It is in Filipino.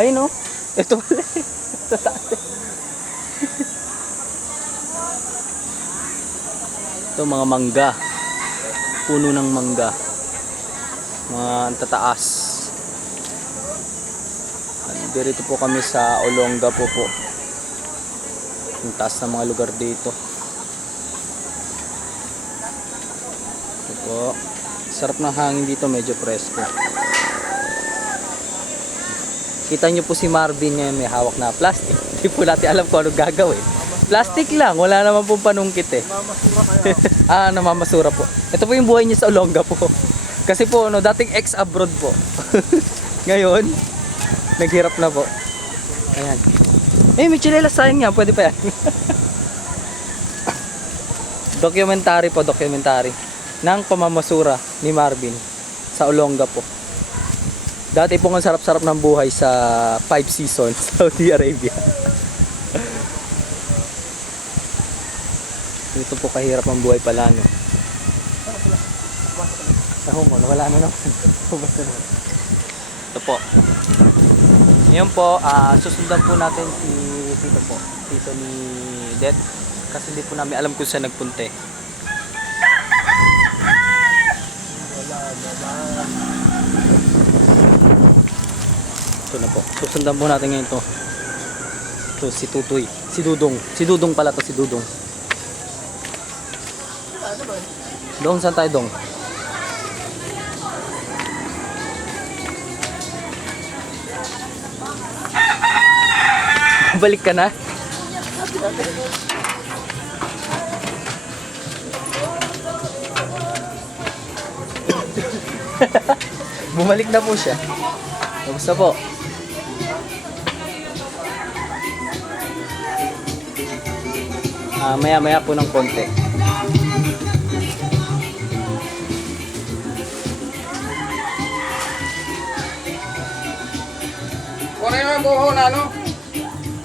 Ayun, oh. Ito pala. Sa taas. Ito mga mangga. Puno ng mangga. Mga tataas. Dito po kami sa Olonga po. Ang taas ng mga lugar dito. Ito po. Sarap ng hangin dito, medyo presko. Kita nyo po si Marvin ngayon may hawak na plastic. Hindi po natin alam kung ano gagawin. Plastic lang, wala naman pong panungkit eh. Namamasura kaya. Namamasura po. Ito po yung buhay niya sa Olonga po. Kasi po, dating ex-abroad po. Ngayon, naghirap na po. Ayan. May chinelas sayang nga, pwede pa yan. Documentary po, ng pamamasura ni Marvin sa Olonga po. Dati po ang sarap-sarap ng buhay sa 5 Seasons, Saudi Arabia. Dito po kahirap ang buhay pala, no? Wala na naman. Ito po. Ngayon po, susundan po natin si Tito ni Det. Kasi hindi po namin alam kung saan nagpunte. Ito na po. Susundan po natin ngayon to. Ito si Tutoy. Si Dudong. Si Dudong pala to, si Dudong. Dong, saan tayo, Dong? Balik ka na? Bumalik na po siya. Kamusta po? Maya-maya po ng konti. Kung ano yung buho na ano?